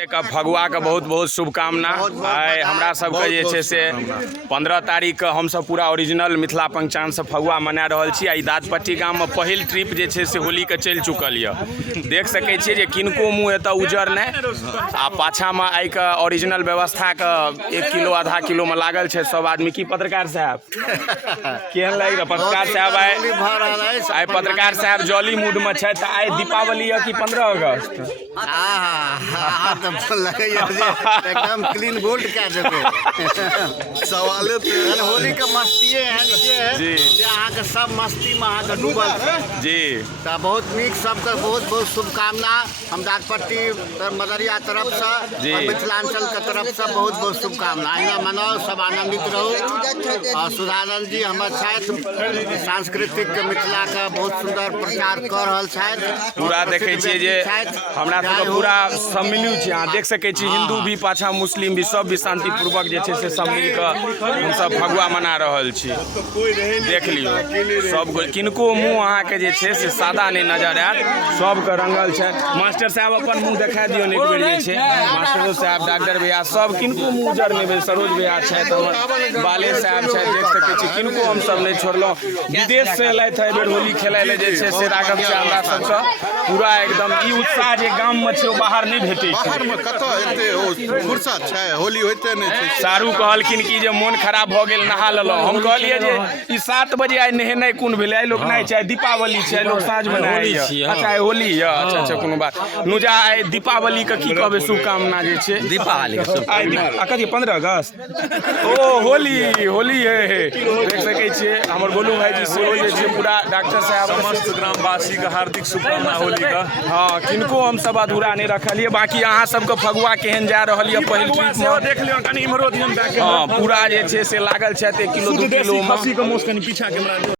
फगुआ के बहुत बहुत शुभकामना। आइ हमरा सबके जे छै से 15 तारीख के हमसब पूरा ओरिजिनल मिथिला पंचांग से फगुआ मना रहल छी। आई दादपट्टी गाम में पहिल ट्रिप जे छै से होली के चलि चुकल य। देख सकै छियै जे किनको मुँह एतऽ उजर नहि आ पाछा में आई के ओरिजिनल व्यवस्था के 1 किलो आधा किलो में लागल छै सब आदमी। की पत्रकार साहब केहन लागि रहल? पत्रकार साहब आई पत्रकार साहब जॉली मूड में छै। आई दीपावली है कि 15 अगस्त? एकदम क्लीन बोल्ड क्या देते सवाल होली के मस्ती है जी के सब मस्ती में अहाँ के डूबल जी। तो बहुत नीक सबके बहुत बहुत शुभकामना। हम दादपट्टी मदरिया तरफ से और मिथिलांचल के तरफ से बहुत बहुत शुभकामना। अहिना मनाओ, सब आनंदित रहो। और सुधानंद जी हमर सांस्कृतिक मिथिला के बहुत सुंदर प्रचार कर रहल छथि। पूरा देखे छियै जे हमरा सबके पूरा सब मिलू छै। अहाँ देख सकै छी हिंदू भी पाछा मुस्लिम भी सब भी शांतिपूर्वक जे छै से सब मिल कऽ हमसब फगुआ मना रहल छी। देख लियौ सब किनको मुँह अहाँके जे छै से सादा नहीं नजर आयत, सबके रंगल छै। मास्टर साहब अपन मुँह देखा दियौ एक बेर जे छै। मास्टरो साहब, डॉक्टर भैया सब किनको मुँह उजर नहीं भेल। सरोज भैया छथि, हमर बाले साहब छथि, देख सकै छी किनको हमसब नहीं छोड़लहुँ। विदेश से एलथि एहि बेर होली खेलाय ले जे छै से राघव छै हमरा सबके पूरा एकदम ई उत्साह जे गाम में छै ओ बाहर नहीं भेटै छै। बाहर में कतऽ एते फुर्सत छै, होली होइते नहीं छै। सारू कहलखिन कि जे मोन खराब भऽ गेल नहा लेलहुँ। हम कहलिए जे ई 7 बजे आई नहेनाइ कोन भेलै? आई लोक नहीं छै, दीपावली छै, लोक साँझ में नहाय। अच्छा आई होली है, अच्छा अच्छा कोनो बात नुजा। आई दीपावली के की कहबै शुभकामना जे छै? दीपावली कथी 15 अगस्त? ओ होली होली है। देख सकै छियै हमर गोलू भाईजी सेहो जे छै पूरा डॉक्टर साहब समस्त ग्रामवासी के हार्दिक शुभकामना होली का। हाँ किनको हम सब अधूरा नहीं रखलिए। बाकी अहाँ सबके फगुआ केहन जा रहल है पहिल ट्रिप में देख लियो कनी इमरो ध्यान दे के। हाँ पूरा जे छै से लागल छै 1 किलो 2 किलो में। खस्सी के मोस कनी पीछा कैमरा